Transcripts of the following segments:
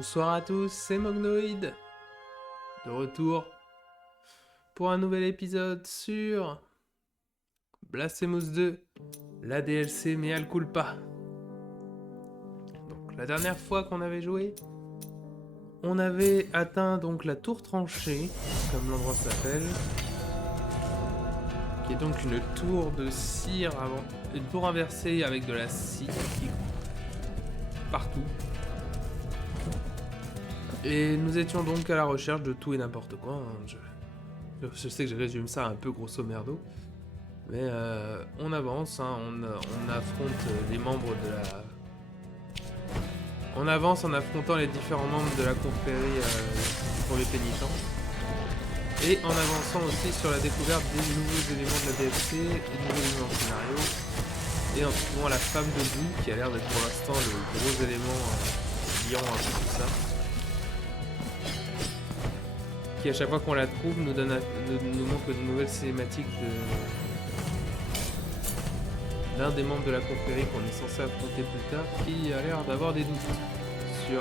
Bonsoir à tous, c'est Mognoïd, de retour pour un nouvel épisode sur Blasphemous 2, la DLC Mea Culpa. Donc la dernière fois qu'on avait joué, on avait atteint donc la tour tranchée, comme l'endroit s'appelle, qui est donc une tour de cire, une tour inversée avec de la cire qui partout. Et nous étions donc à la recherche de tout et n'importe quoi. Je sais que je résume ça un peu grosso merdo. Mais on avance, hein, on affronte les membres de la... On avance en affrontant les différents membres de la confrérie pour les pénitents. Et en avançant aussi sur la découverte des nouveaux éléments de la DLC, des nouveaux éléments de scénario. Et en trouvant la femme debout, qui a l'air d'être pour l'instant le gros élément liant un peu tout ça. Qui à chaque fois qu'on la trouve nous montre une nouvelle cinématique d'un des membres de la confrérie qu'on est censé affronter plus tard, qui a l'air d'avoir des doutes sur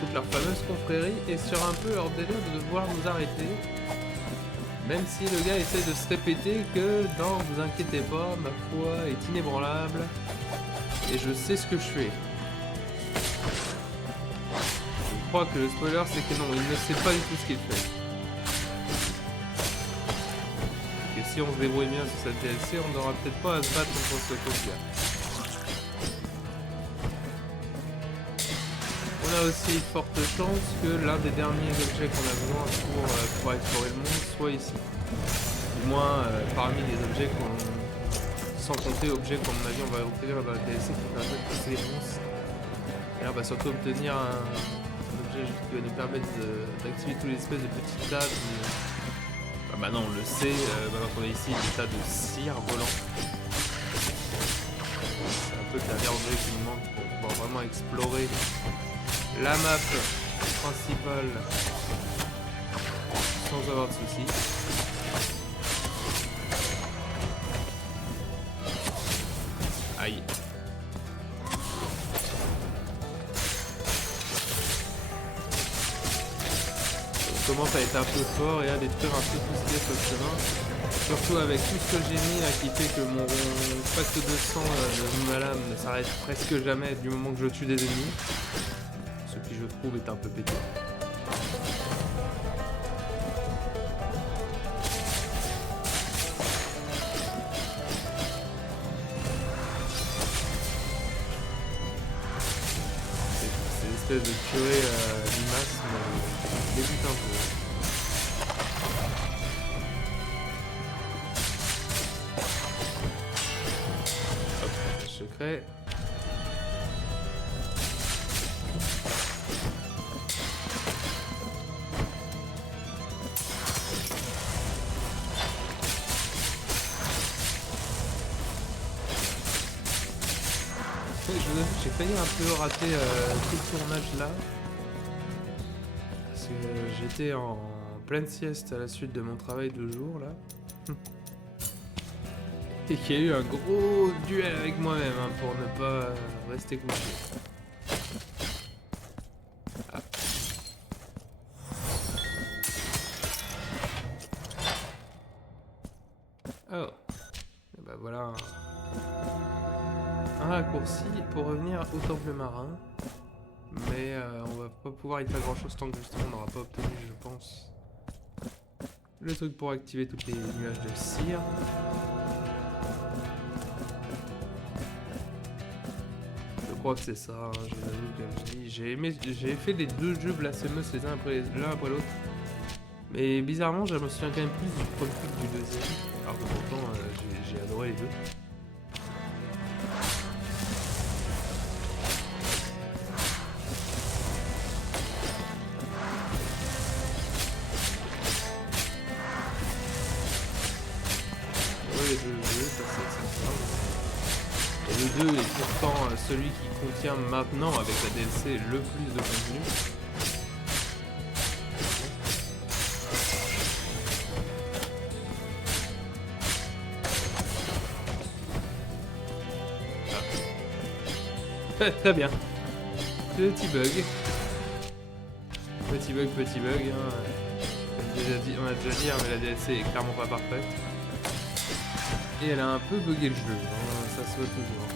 toute leur fameuse confrérie et sur un peu leur délire de devoir nous arrêter, même si le gars essaie de se répéter que non, vous inquiétez pas, ma foi est inébranlable et je sais ce que je fais. Je crois que le spoiler c'est que non, il ne sait pas du tout ce qu'il fait. Et que si on se débrouille bien sur cette DLC, on n'aura peut-être pas à se battre contre ce coach-là. On a aussi forte chance que l'un des derniers objets qu'on a besoin pour explorer le monde soit ici. Du moins parmi les objets sans compter objets comme on a dit on va obtenir dans la DLC qui permettent de passer les monstres. Et là on va surtout obtenir un objet qui va nous permettre d'activer toutes les espèces de petits tas de... Bah maintenant on le sait, maintenant qu'on est ici, des tas de cire volants. C'est un peu la dernière objet qui nous manque pour pouvoir vraiment explorer la map principale sans avoir de soucis. Aïe. On commence à être un peu fort et à détruire un peu tout ce qui est sur le chemin. Surtout avec tout ce que j'ai mis là, qui fait que mon pacte de sang de ma lame ne s'arrête presque jamais du moment que je tue des ennemis. Ce qui je trouve est un peu pété. Ces espèces de purée limaces me débutent un peu. Hop, secret. J'ai failli un peu rater tout le tournage là. Parce que j'étais en pleine sieste à la suite de mon travail de jour là. Et qu'il y a eu un gros duel avec moi-même hein, pour ne pas rester couché. Ah. Oh. Et bah voilà un raccourci pour revenir au temple marin. Mais on va pas pouvoir y faire grand chose tant que justement on n'aura pas obtenu, je pense, le truc pour activer tous les nuages de cire. Je crois que c'est ça, hein, j'ai fait les deux jeux Blasphemous l'un après l'autre. Mais bizarrement, je me souviens quand même plus du premier que du deuxième. Alors que pourtant, j'ai adoré les deux. Et le 2 est pourtant celui qui contient maintenant, avec la DLC, le plus de contenu. Ah. Très bien. Petit bug. Petit bug. Hein. On a déjà dit, hein, mais la DLC est clairement pas parfaite. Et elle a un peu bugué le jeu. Hein, ça se voit toujours.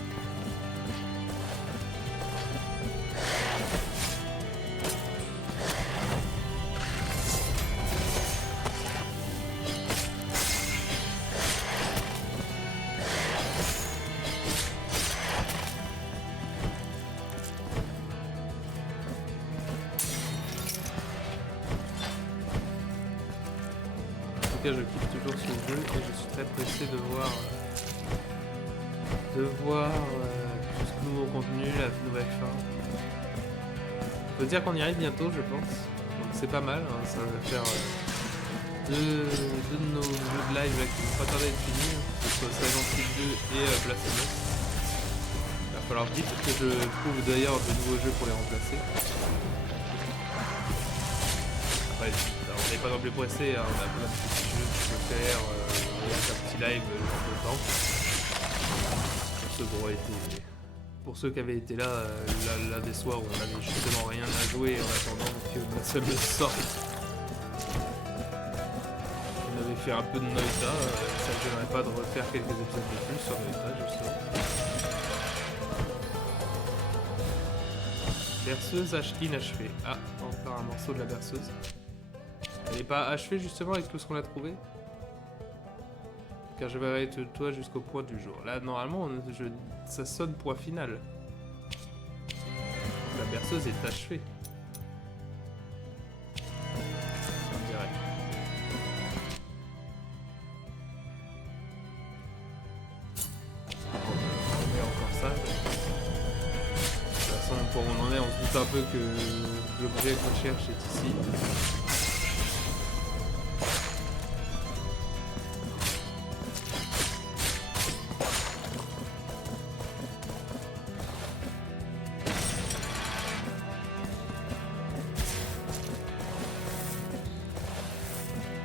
En tout cas, je kiffe toujours ce jeu et je suis très pressé de voir tout ce nouveau contenu, la nouvelle fin. Faut dire qu'on y arrive bientôt, je pense. Donc c'est pas mal, hein, ça va faire deux de nos jeux de live là, qui vont pas tarder à être finis, hein, que ce soit Silent Hill 2 et Blasphemous. Il va falloir vite que je trouve d'ailleurs de nouveaux jeux pour les remplacer. Après, on n'est pas non plus pressé, hein, on a plein de petits jeux que je peux faire, un petit live genre de temps. Pour ceux qui avaient été là, là des soirs où on avait justement rien à jouer en attendant que Blasphemous sorte. On avait fait un peu de Noita, ça ne gênerait pas de refaire quelques épisodes de plus sur Noita justement. Berceuse Ashkin achevée. Ah, encore un morceau de la berceuse. Elle n'est pas achevée justement avec tout ce qu'on a trouvé? Car je verrai toi jusqu'au point du jour. Là, normalement, ça sonne point final. La berceuse est achevée. On dirait. On met encore ça. De toute façon, pour où on en est, on se doute un peu que l'objet qu'on cherche est ici.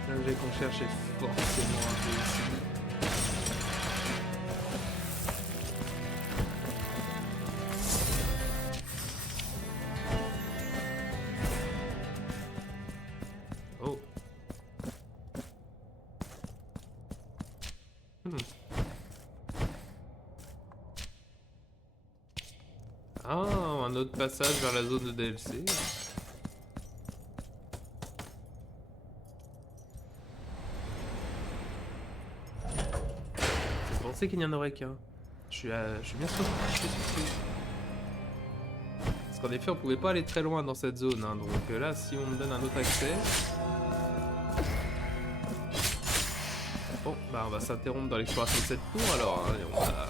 L'objet qu'on cherche est forcément un peu ici. Oh. Ah, un autre passage vers la zone de DLC. Je pensais qu'il n'y en aurait qu'un. Je suis bien surpris. Parce qu'en effet, on pouvait pas aller très loin dans cette zone. Hein, donc là, si on me donne un autre accès... Bon, bah on va s'interrompre dans l'exploration de cette tour alors. Hein, et on va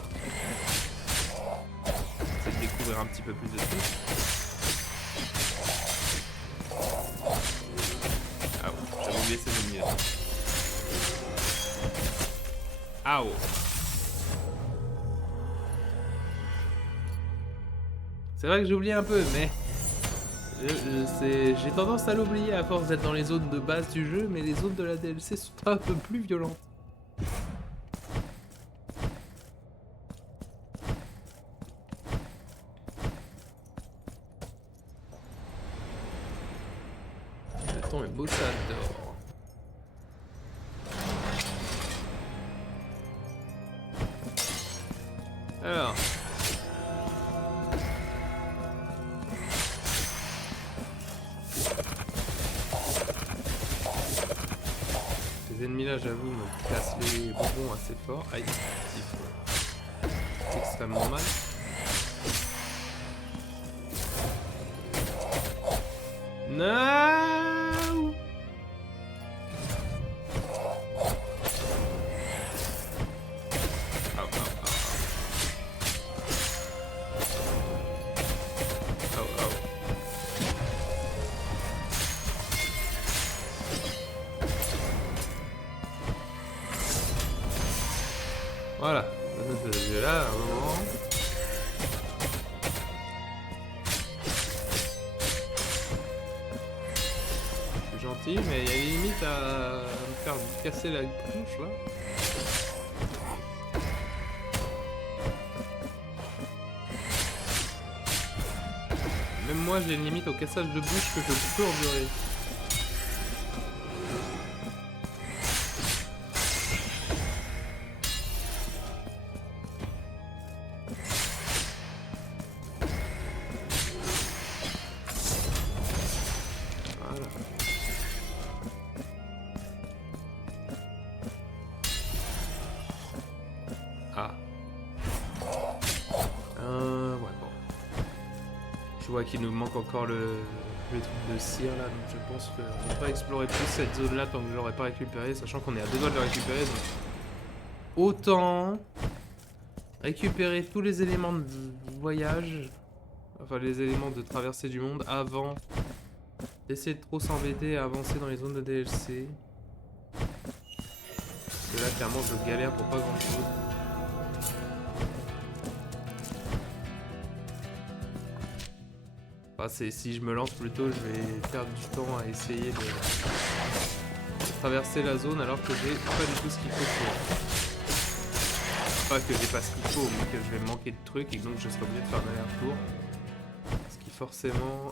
essayer de découvrir un petit peu plus de trucs. Ah ouais, j'avais oublié ces ennemis là. Ah ouais. C'est vrai que j'ai oublié un peu, mais j'ai tendance à l'oublier à force d'être dans les zones de base du jeu, mais les zones de la DLC sont un peu plus violentes. Le temps est beau, ça adore. Alors. Ces ennemis-là, j'avoue, me cassent les bonbons assez fort. Aïe, c'est extrêmement mal. Non! Voilà, là, à un moment. Je suis gentil, mais il y a des limites à me faire casser la tronche là. Même Même moi, j'ai une limite au cassage de bouche que je peux endurer. Voilà. Ah. Ouais, bon. Je vois qu'il nous manque encore le truc de cire là, donc je pense qu'on va pas explorer plus cette zone là tant que je l'aurais pas récupéré, sachant qu'on est à 2 doigts de le récupérer, donc autant récupérer tous les éléments de voyage, enfin les éléments de traversée du monde avant d'essayer de trop s'embêter à avancer dans les zones de DLC. Parce que là clairement je galère pour pas grand chose. Enfin, si je me lance plutôt, je vais perdre du temps à essayer de traverser la zone alors que j'ai pas du tout ce qu'il faut pour. Pas que j'ai pas ce qu'il faut, mais que je vais manquer de trucs et donc je serai obligé de faire un aller-retour. Ce qui forcément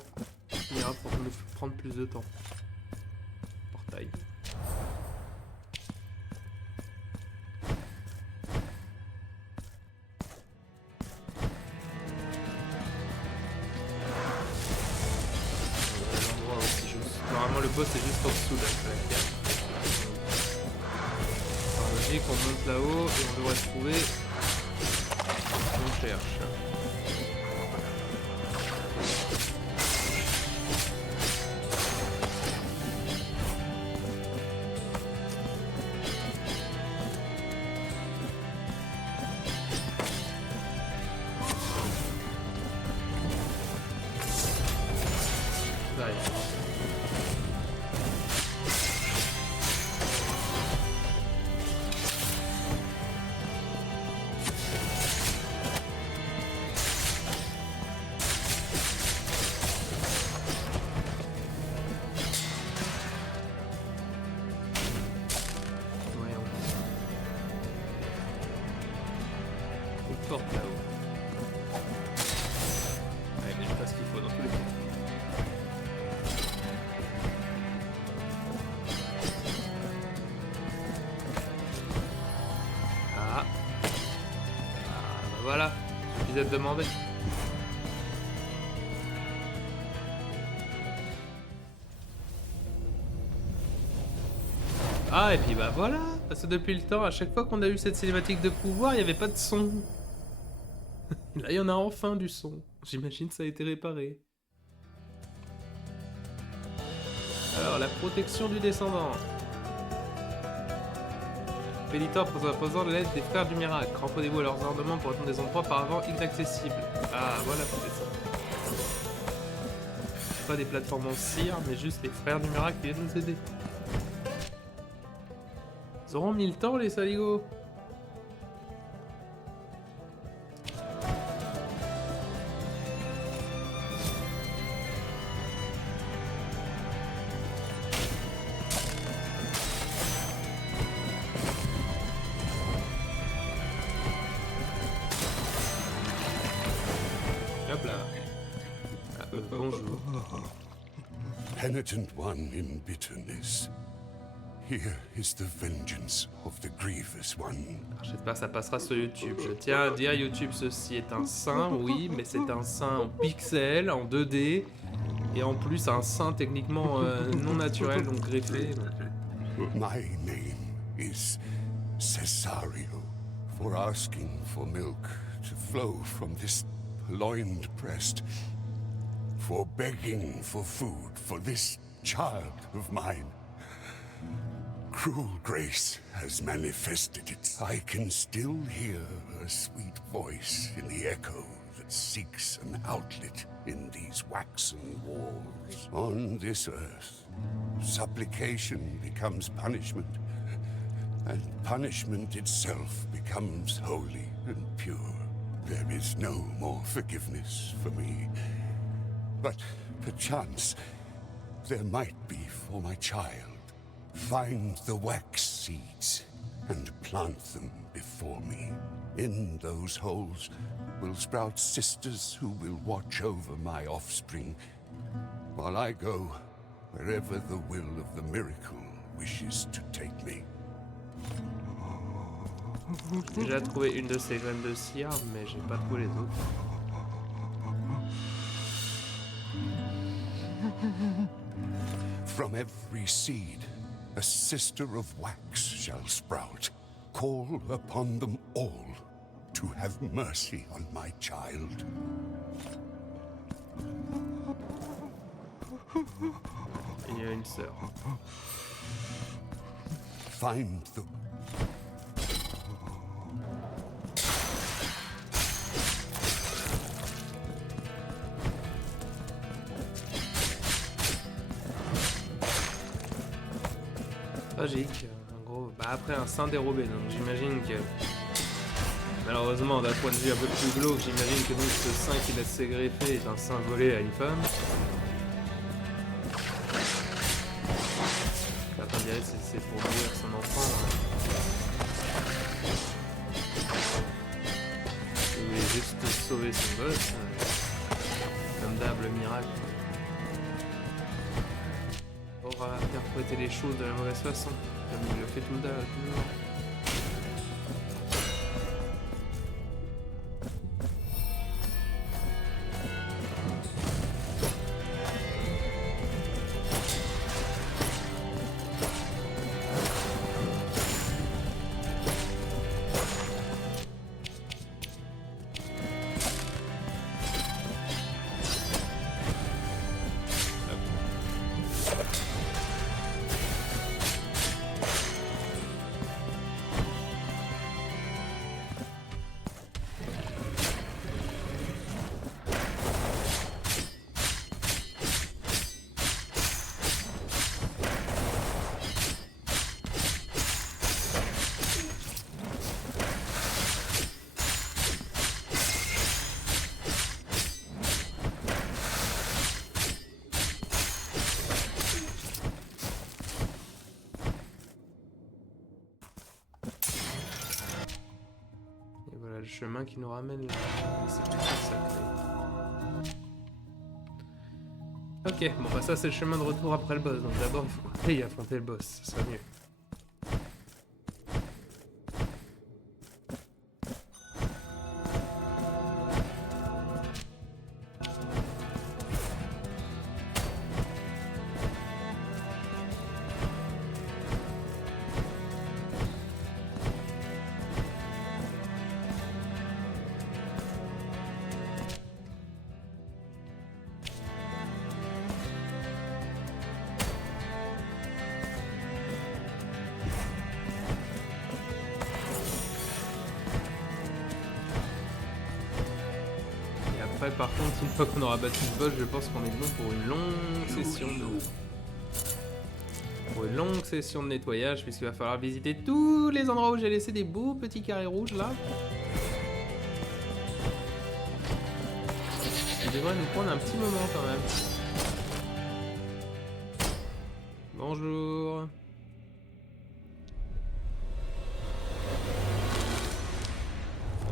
ira pour me prendre plus de temps. Portail. L'endroit aussi juste. Normalement le boss est juste en dessous de la carte. On monte là-haut et on devrait trouver ce qu'on cherche. Porte là-haut. Ouais, mais j'ai pas ce qu'il faut dans tous les cas. Ah. Ah, bah voilà. Suffisait de demander. Ah, et puis bah voilà. Parce que depuis le temps, à chaque fois qu'on a eu cette cinématique de pouvoir, il n'y avait pas de son. Là, il y en a enfin du son. J'imagine que ça a été réparé. Alors, la protection du descendant. Pélitor posant l'aide des frères du miracle. Cramponnez-vous à leurs ornements pour atteindre des endroits auparavant inaccessibles. Ah, voilà, peut-être ça. Pas des plateformes en cire, mais juste les frères du miracle qui viennent nous aider. Ils auront mis le temps, les saligots. Hop là. Ah, bonjour. Penitent one in bitterness. Here is the vengeance of the grievous one. J'espère que ça passera sur YouTube. Je tiens à dire, YouTube, ceci est un saint, oui, mais c'est un saint en pixels, en 2D, et en plus un saint techniquement non naturel, donc greffé. My name is Cesario, for asking for milk to flow from this loined breast, for begging for food for this child of mine. Cruel grace has manifested it. I can still hear her sweet voice in the echo that seeks an outlet in these waxen walls. On this earth, supplication becomes punishment, and punishment itself becomes holy and pure. There is no more forgiveness for me, but perchance there might be for my child. Find the wax seeds and plant them before me. In those holes will sprout sisters who will watch over my offspring, while I go wherever the will of the miracle wishes to take me. J'ai déjà trouvé une de ces graines de cire, mais j'ai pas trouvé les autres. From every seed, a sister of wax shall sprout. Call upon them all to have mercy on my child. Il y a une sœur. Find the... Tragique, en gros. Bah après un sein dérobé, donc j'imagine que... Malheureusement, d'un point de vue un peu plus glauque, j'imagine que donc ce sein qui laisse se greffer est un sein volé à une femme. Certains diraient que c'est pour nourrir son enfant. Il voulait juste sauver son gosse. Comme d'hab, le miracle. Aura interprété les choses de la mauvaise façon, comme il le fait tout le temps. Le chemin qui nous ramène là. C'est plus sacré. Ok, bon bah ça c'est le chemin de retour après le boss, donc d'abord il faut qu'on aille affronter le boss, ça sera mieux. Par contre, une fois qu'on aura battu le boss, je pense qu'on est bon pour une longue session de nettoyage, puisqu'il va falloir visiter tous les endroits où j'ai laissé des beaux petits carrés rouges là. Il devrait nous prendre un petit moment quand même. Bonjour.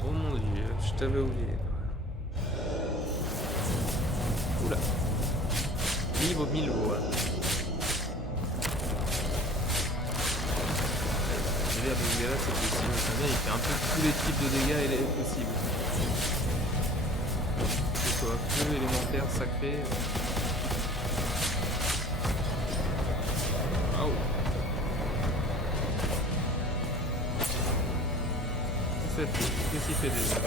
Oh mon dieu, je t'avais oublié. Oula. Niveau 1000 voix. Le délire de ce gars-là, c'est possible. Ça vient, il fait un peu tous les types de dégâts et possibles. Que ce soit feu, élémentaire, sacré. Waouh. Qu'est-ce qu'il fait déjà?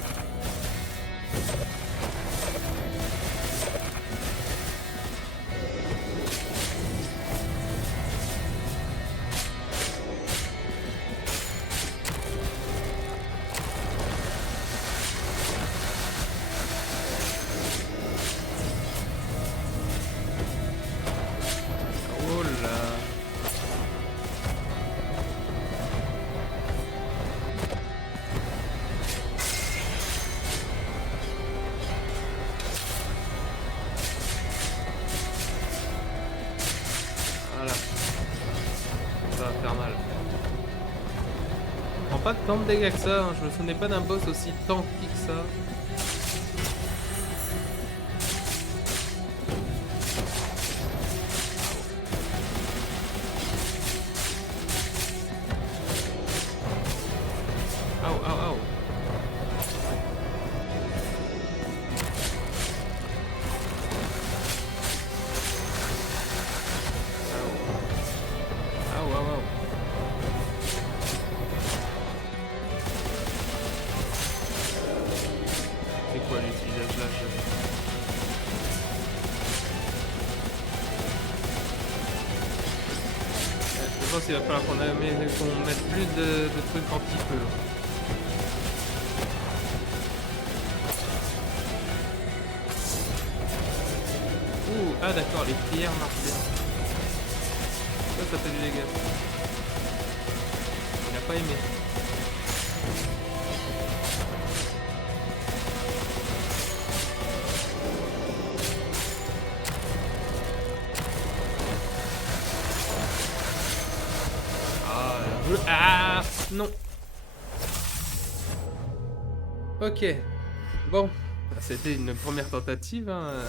pas tant de dégâts que ça, hein. Je me souvenais pas d'un boss aussi tanky que ça. Au, au, au. Au, au, au. C'est quoi l'utilisation là je pense qu'il va falloir qu'on mette plus de trucs anti-feu. Ouh, ah d'accord, les prières marchent bien. Ça fait du dégât. Il a pas aimé. Ah non. Ok. Bon, c'était une première tentative. Hein.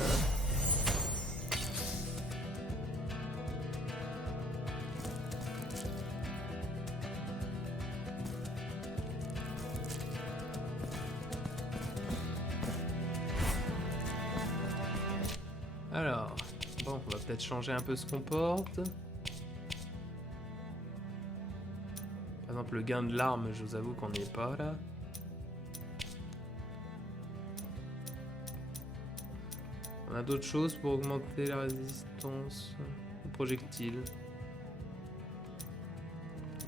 Alors, bon, on va peut-être changer un peu ce qu'on porte. Par exemple, le gain de l'arme, je vous avoue qu'on n'est pas là. On a d'autres choses pour augmenter la résistance aux projectiles.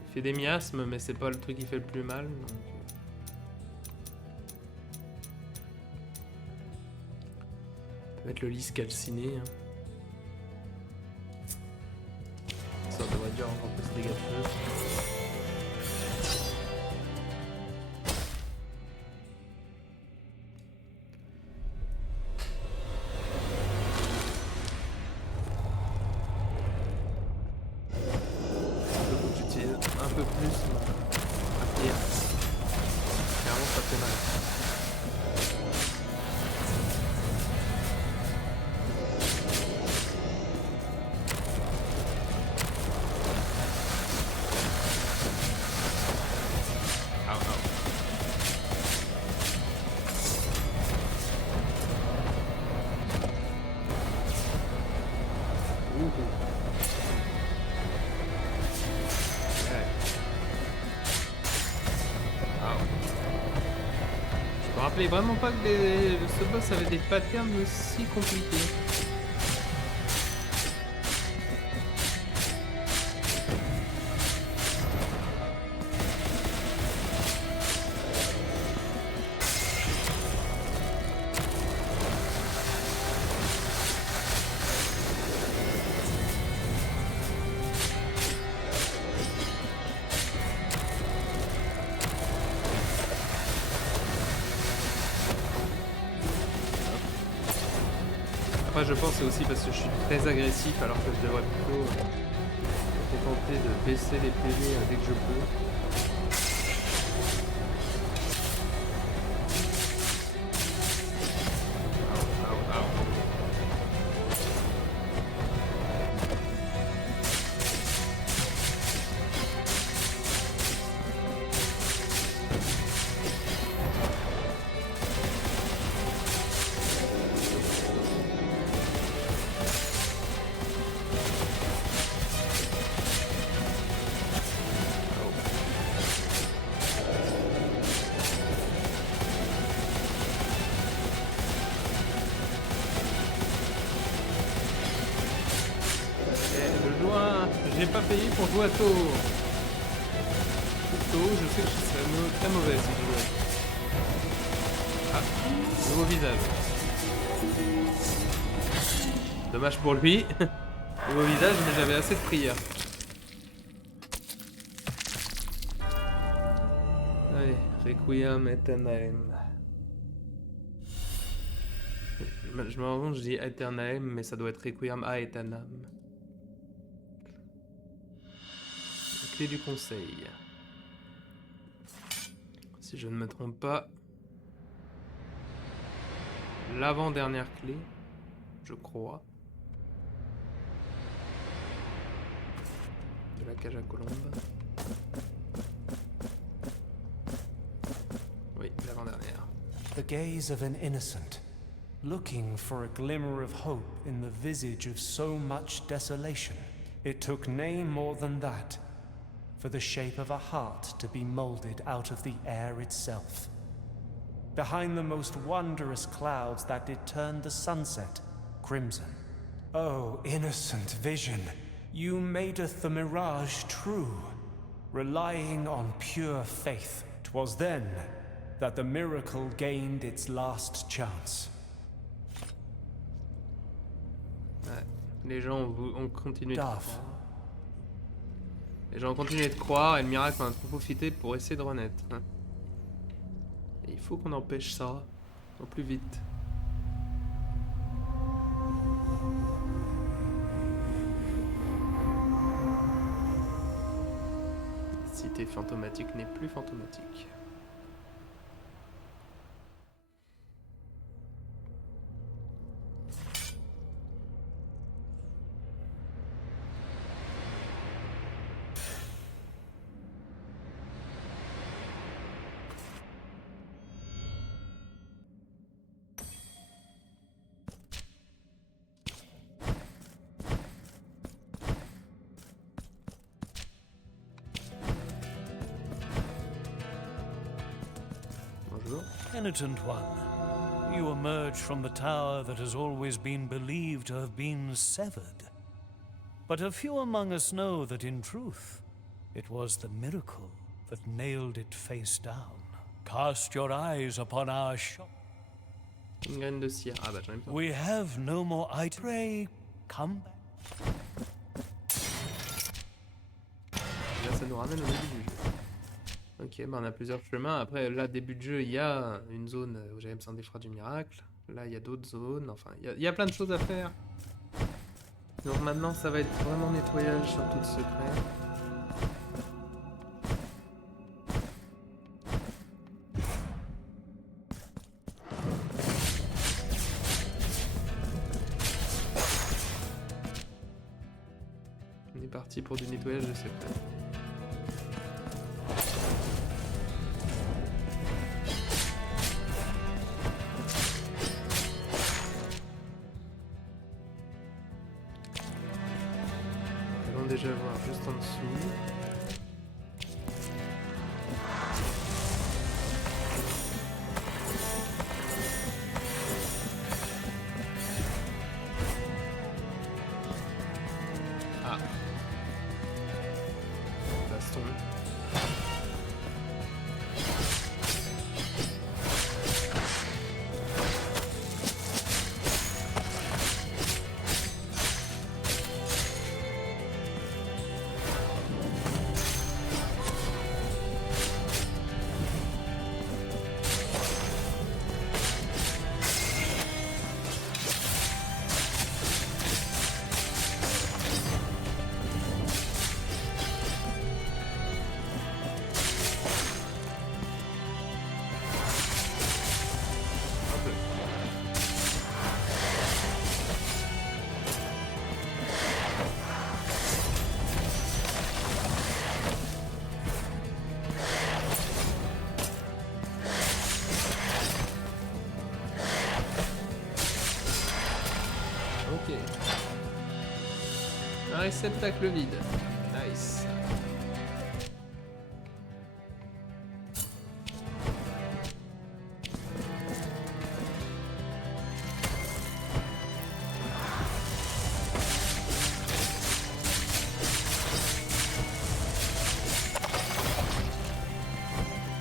Il fait des miasmes, mais c'est pas le truc qui fait le plus mal. Donc... on peut mettre le lys calciné. Hein. Ça devrait dire encore plus de dégâts de feu. Un peu plus ma pierre. Clairement ça fait mal. Au, au. Je me rappelais vraiment pas que ce boss avait des patterns aussi compliqués. Après je pense c'est aussi parce que je suis très agressif alors que je devrais plutôt tenter de baisser les PV dès que je peux. J'ai pas payé pour jouer à Toho. Toho, je sais que je serais très mauvais si je jouais. Ah, nouveau visage. Dommage pour lui. Nouveau visage, mais j'avais assez de prières. Allez, Requiem Aeternam. Je me rends compte, je dis Aeternam, mais ça doit être Requiem Aeternam. Clé du conseil. Si je ne me trompe pas. L'avant-dernière clé, je crois. De la cage à colombes. Oui, l'avant-dernière. The gaze of an innocent, looking for a glimmer of hope in the visage of so much desolation. It took nay more than that, for the shape of a heart to be molded out of the air itself. Behind the most wondrous clouds that did turn the sunset crimson. Oh, innocent vision, you madeth the mirage true, relying on pure faith. 'Twas then that the miracle gained its last chance. Ouais, les gens ont continué de Dove. croire. Les gens ont continué de croire et le miracle en a profité pour essayer de renaître. Hein. Et il faut qu'on empêche ça au plus vite. La cité fantomatique n'est plus fantomatique. Bonjour. Penitent one, you emerge from the tower that has always been believed to have been severed. But a few among us know that in truth, it was the miracle that nailed it face down. Cast your eyes upon our shop. Une graine de cire. Ah bah j'en ai pas. We have no more items. Pray, come back. Là ça nous ramène au début du jeu. Ok, bah on a plusieurs chemins. Après, là, début de jeu, il y a une zone où j'avais besoin des phrases du miracle. Là, il y a d'autres zones. Enfin, il y a plein de choses à faire. Donc maintenant, ça va être vraiment nettoyage sur tout le secret. On est parti pour du nettoyage de secret. Déjà voir juste en dessous. Ah. Baston. Ok. Un réceptacle vide. Nice.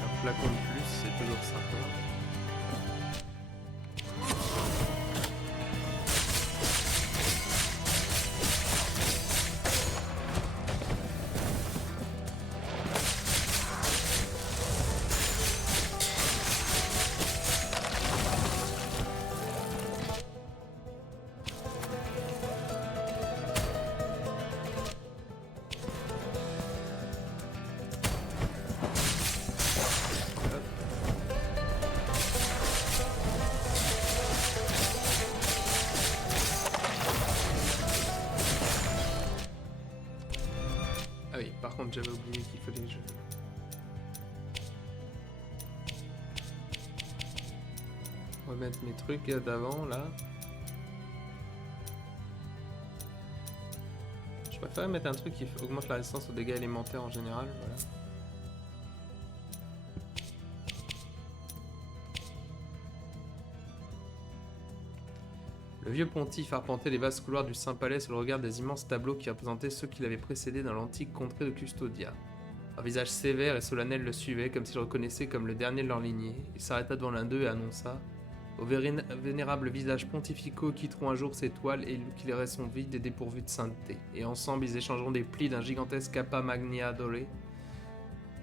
Un flacon de plus, c'est toujours sympa. contre, j'avais oublié qu'il fallait que je... remettre mes trucs d'avant, là. Je préfère mettre un truc qui augmente la résistance aux dégâts élémentaires en général, voilà. Le vieux pontife arpentait les vastes couloirs du Saint-Palais sous le regard des immenses tableaux qui représentaient ceux qui l'avaient précédé dans l'antique contrée de Custodia. Un visage sévère et solennel le suivait, comme s'il reconnaissait comme le dernier de leur lignée. Il s'arrêta devant l'un d'eux et annonça « Aux vénérables visages pontificaux quitteront un jour ces toiles et qu'ils resteront vides et dépourvus de sainteté. Et ensemble, ils échangeront des plis d'un gigantesque Kappa Magnia doré,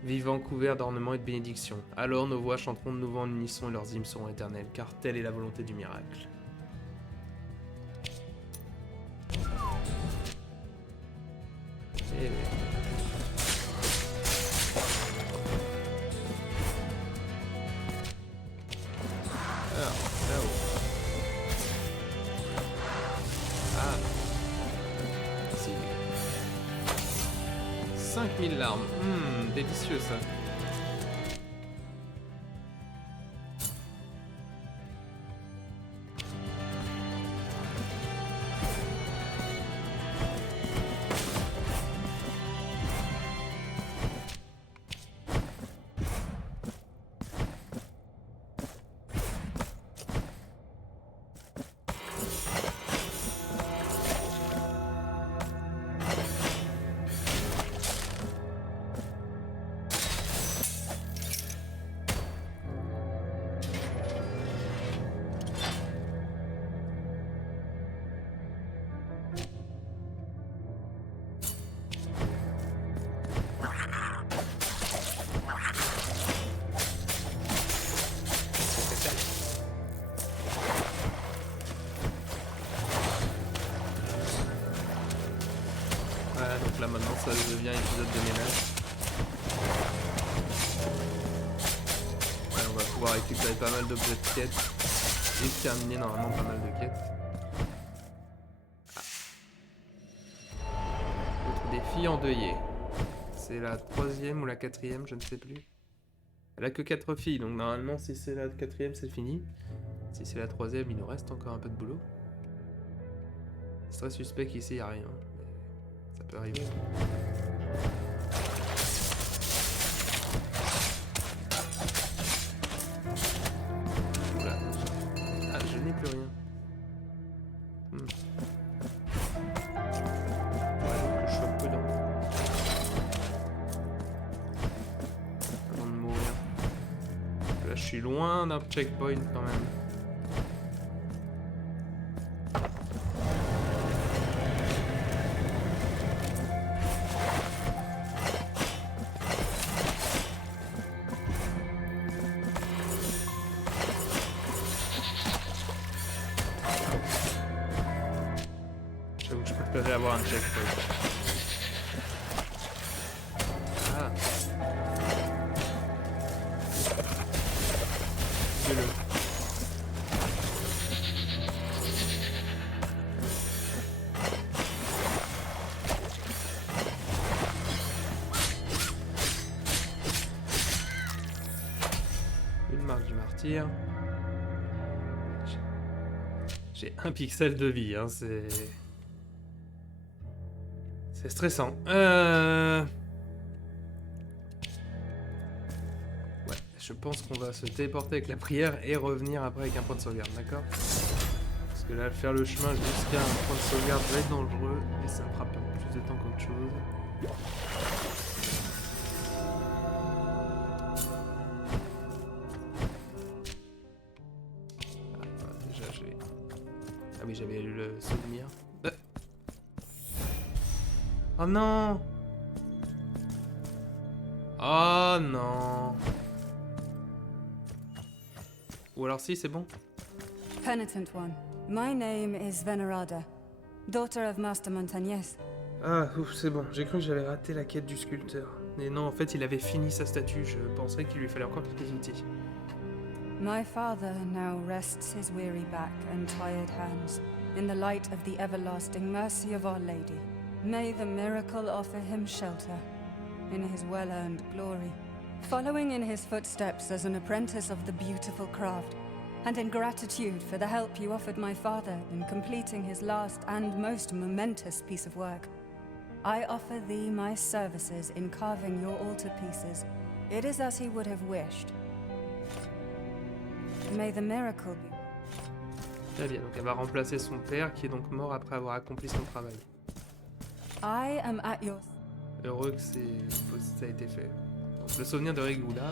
vivant couvert d'ornements et de bénédictions. Alors nos voix chanteront de nouveau en unisson et leurs hymnes seront éternels, car telle est la volonté du miracle. » Et... alors, là-haut. Ah. Ici. 5000 larmes. Délicieux ça. Voilà, donc là maintenant ça devient épisode de ménage. Ouais, on va pouvoir récupérer pas mal d'objets de quête et terminer normalement pas mal de quêtes. Autre défi endeuillé. C'est la 3e ou la 4e, je ne sais plus. Elle a que 4 filles, donc normalement si c'est la 4e c'est fini. Si c'est la 3e, il nous reste encore un peu de boulot. C'est très suspect qu'ici il n'y a rien. Ça peut arriver. Oula. Ah, je n'ai plus rien. Ouais, donc que je sois prudent. Avant de mourir. Là, je suis loin d'un checkpoint quand même. J'avoue que je préférerais avoir un checkpoint. Ah. Fais-le. Une marque du martyr. J'ai un pixel de vie, hein, c'est stressant. Ouais, je pense qu'on va se téléporter avec la prière et revenir après avec un point de sauvegarde, d'accord? Parce que là, faire le chemin jusqu'à un point de sauvegarde va être dangereux et ça me fera perdre plus de temps qu'autre chose. Ah, déjà, j'ai... Ah oui, j'avais eu le souvenir. Oh non! Oh non! Ou alors si, c'est bon? Penitent one, my name is Venerada, daughter of Master Montagnès. Ah, ouf, c'est bon. J'ai cru que j'avais raté la quête du sculpteur. Mais non, en fait, il avait fini sa statue. Je pensais qu'il lui fallait encore quelques outils. My father now rests his weary back and tired hands in the light of the everlasting mercy of Our Lady. May the miracle offer him shelter. in his well-earned glory, following in his footsteps as an apprentice of the beautiful craft, and in gratitude for the help you offered my father in completing his last and most momentous piece of work, I offer thee my services in carving your altarpieces. It is as he would have wished. May the miracle be. Très bien, donc elle va remplacer son père qui est donc mort après avoir accompli son travail. I am at your... Heureux que ça a été fait. Donc le souvenir de Regula.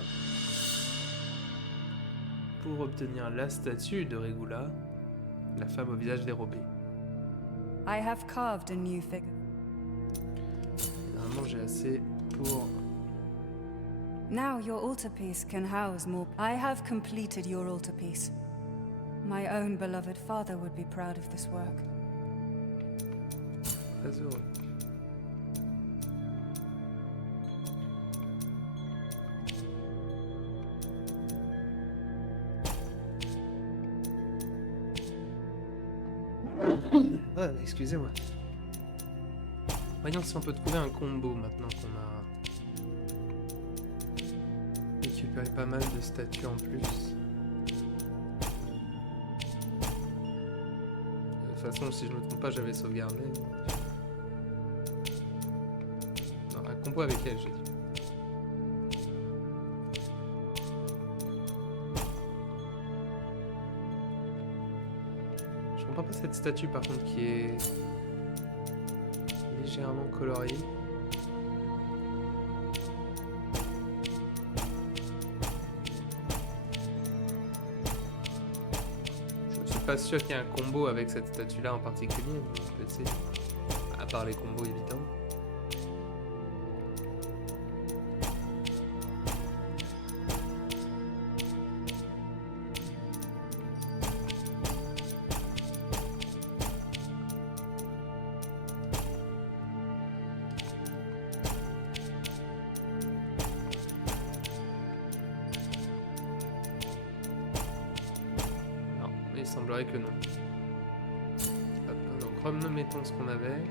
Pour obtenir la statue de Regula, la femme au visage dérobé. I have carved a new figure. Normalement j'ai assez pour... Now your altarpiece can house more. I have completed your altarpiece. My own beloved father would be proud of this work. Très heureux. Ah, excusez-moi. Voyons si on peut trouver un combo maintenant qu'on a récupéré pas mal de statues en plus. De toute façon, si je me trompe pas, j'avais sauvegardé. Non, un combo avec elle, j'ai dit. Je comprends pas cette statue par contre qui est légèrement coloriée. Je suis pas sûr qu'il y ait un combo avec cette statue là en particulier, mais peut-être, à part les combos évidents. Il semblerait que non. Hop, donc remettons ce qu'on avait.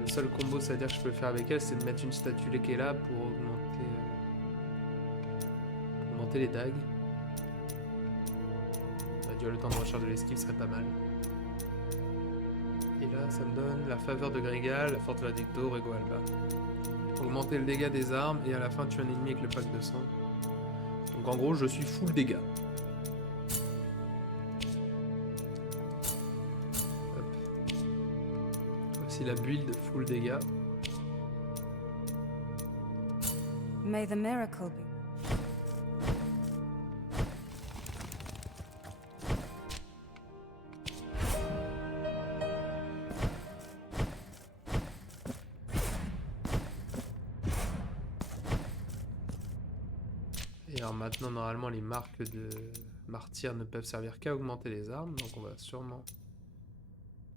Le seul combo, c'est-à-dire que je peux faire avec elle, c'est de mettre une statue qui est là pour augmenter les dagues. Le temps de recharge de l'esquive serait pas mal. Et là, ça me donne la faveur de Grigal, la force de la Dicto, Rego Alba. Augmenter le dégât des armes et à la fin tuer un ennemi avec le pack de sang. Donc en gros, je suis full dégâts. Hop. Voici la build full dégâts. May the miracle be. Et alors maintenant, normalement, les marques de martyrs ne peuvent servir qu'à augmenter les armes, donc on va sûrement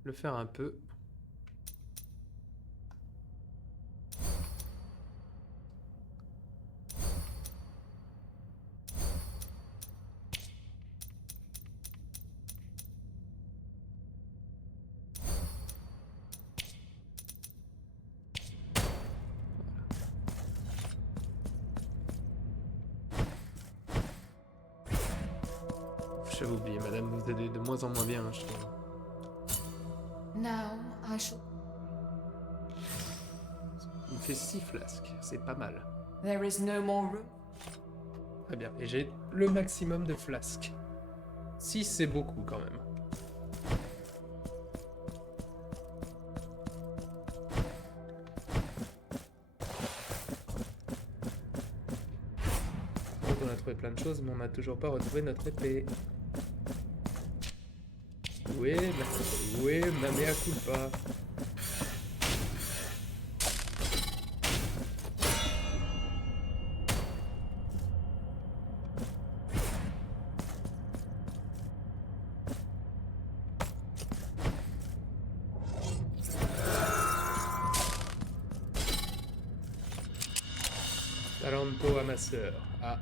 le faire un peu. J'avais oublié, madame, vous êtes de moins en moins bien, je trouve. Now I shall. Il me fait 6 flasques, c'est pas mal. There is no more room. Très bien, et j'ai le maximum de flasques. 6, c'est beaucoup quand même. Donc on a trouvé plein de choses, mais on n'a toujours pas retrouvé notre épée. Où est ma mea culpa? Taranto à ma sœur. Ah,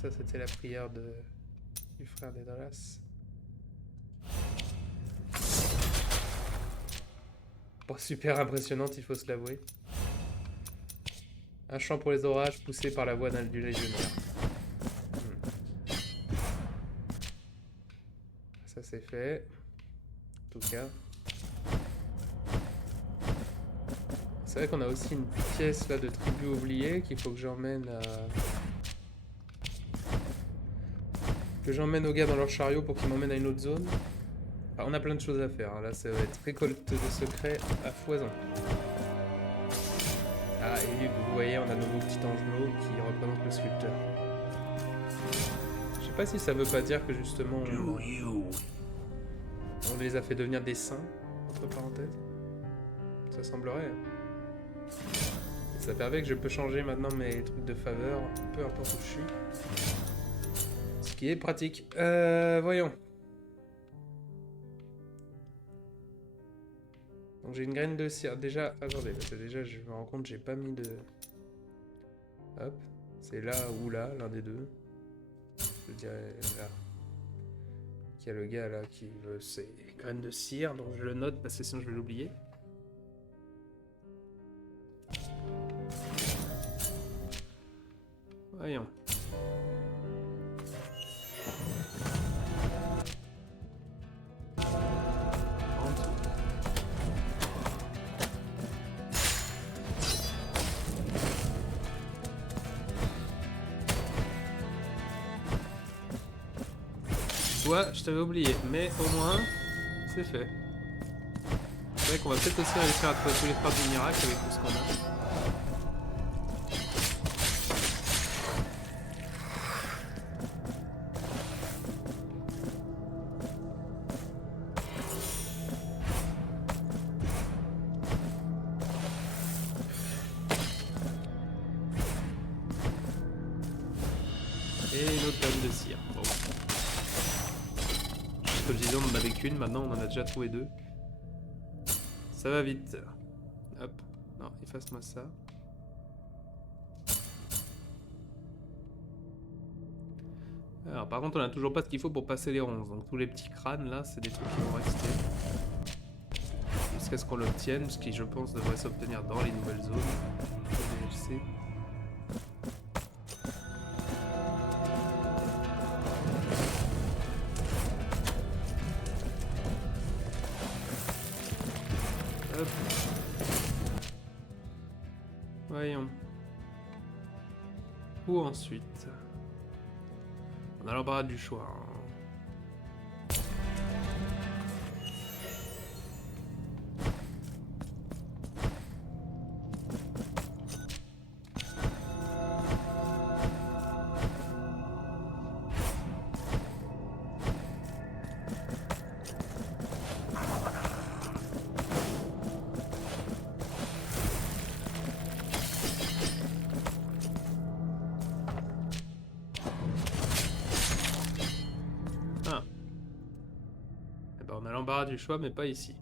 Ça, c'était la prière du frère d'Edalas. Pas super impressionnante, il faut se l'avouer. Un chant pour les orages poussé par la voix du légionnaire. Ça c'est fait. En tout cas. C'est vrai qu'on a aussi une pièce là de tribu oubliée qu'il faut que j'emmène à... Que j'emmène aux gars dans leur chariot pour qu'ils m'emmènent à une autre zone. Enfin, on a plein de choses à faire. Hein. Là, ça va être récolte de secrets à foison. Ah, et vous voyez, on a nos beaux petits angelots qui représentent le sculpteur. Je sais pas si ça veut pas dire que justement on les a fait devenir des saints, entre parenthèses. Ça semblerait. Et ça permet que je peux changer maintenant mes trucs de faveur, peu importe où je suis. Ce qui est pratique. Voyons. Donc j'ai une graine de cire. Déjà, attendez, parce que déjà je me rends compte que j'ai pas mis de... Hop. C'est là ou là, l'un des deux. Je dirais là. Il y a le gars là qui veut ses graines de cire, donc je le note parce que sinon je vais l'oublier. Voyons. Toi, je t'avais oublié, mais au moins, c'est fait. C'est vrai qu'on va peut-être aussi réussir à trouver tous les frères du miracle avec tout ce qu'on a. Et une autre panne de cire. Bon. Comme je disais, on en avait qu'une, maintenant on en a déjà trouvé deux. Ça va vite. Hop. Non, efface-moi ça. Alors par contre on a toujours pas ce qu'il faut pour passer les 11. Donc tous les petits crânes là, c'est des trucs qui vont rester. Jusqu'à ce qu'on l'obtienne, ce qui je pense devrait s'obtenir dans les nouvelles zones. DLC. Hop. Voyons. Où ensuite? On a l'embarras du choix. Hein. On a l'embarras du choix, mais pas ici.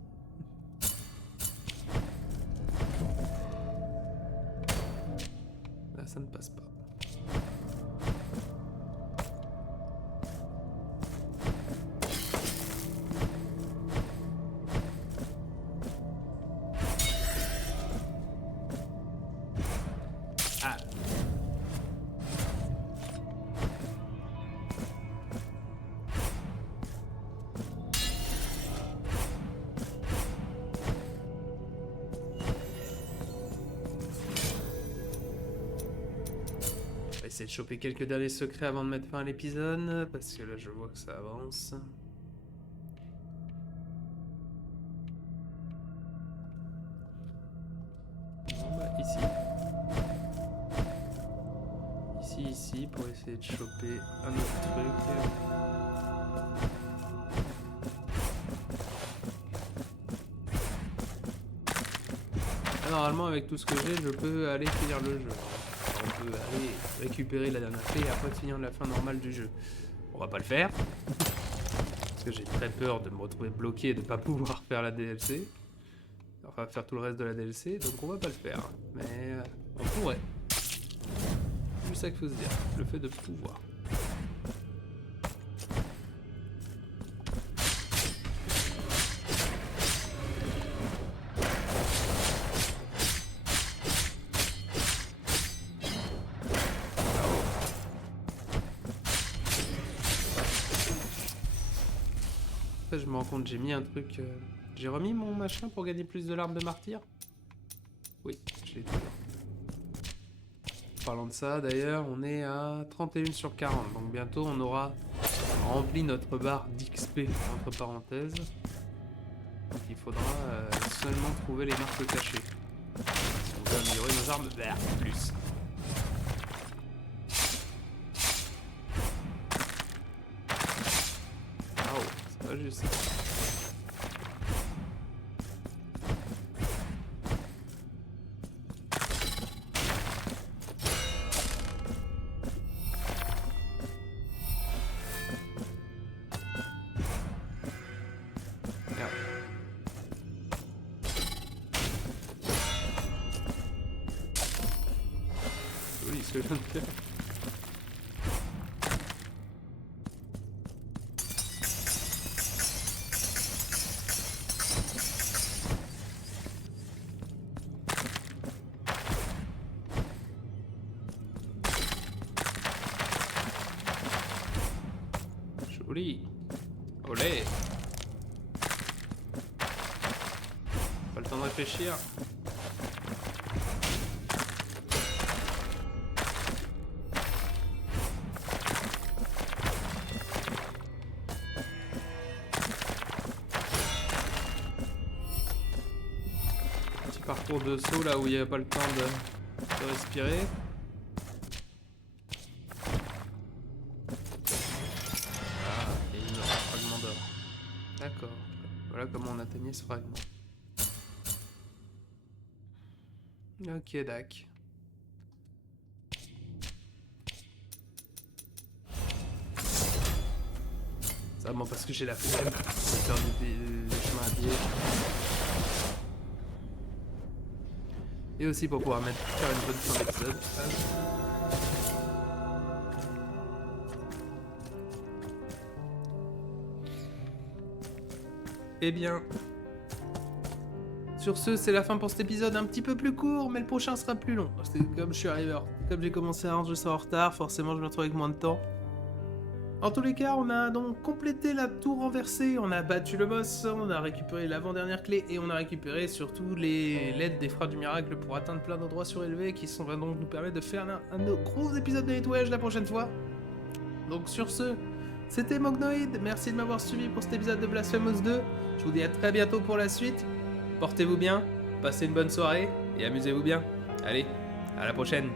Là, ça ne passe pas. Ah. Essayer de choper quelques derniers secrets avant de mettre fin à l'épisode, parce que là je vois que ça avance. Bon, bah, ici, pour essayer de choper un autre truc. Là, normalement avec tout ce que j'ai, je peux aller finir le jeu. On peut aller récupérer la dernière clé et après finir la fin normale du jeu. On va pas le faire. Parce que j'ai très peur de me retrouver bloqué et de pas pouvoir faire la DLC. Enfin, faire tout le reste de la DLC, donc on va pas le faire. Mais on pourrait. C'est juste ça qu'il faut se dire, le fait de pouvoir. Après, je me rends compte, j'ai mis un truc... J'ai remis mon machin pour gagner plus de larmes de martyr. Oui, je l'ai toujours. Parlant de ça, d'ailleurs, on est à 31 sur 40. Donc bientôt, on aura rempli notre barre d'XP, entre parenthèses. Donc il faudra seulement trouver les marques cachées. On va améliorer nos armes vers plus. Oh, c'est pas juste. Merde. Joli ce que je viens de faire. Joli. Olé. Pas le temps de réfléchir. Petit parcours de saut là où il n'y a pas le temps de respirer. Ah, et il me reste un fragment d'or. D'accord. Voilà comment on atteignait ce fragment. Ok, dac. Ça, moi, parce que j'ai la flemme de faire des chemins à pied. Et aussi pour pouvoir faire une bonne fin d'épisode. Eh bien... Sur ce, c'est la fin pour cet épisode un petit peu plus court, mais le prochain sera plus long. Parce que comme je suis arrivé, comme j'ai commencé à enregistrer en retard, forcément je me retrouve avec moins de temps. En tous les cas, on a donc complété la tour renversée, on a battu le boss, on a récupéré l'avant-dernière clé et on a récupéré surtout les lettres des frères du miracle pour atteindre plein d'endroits surélevés qui va donc nous permettre de faire un gros épisode de nettoyage la prochaine fois. Donc sur ce, c'était Mognoid, merci de m'avoir suivi pour cet épisode de Blasphemous 2. Je vous dis à très bientôt pour la suite. Portez-vous bien, passez une bonne soirée et amusez-vous bien. Allez, à la prochaine.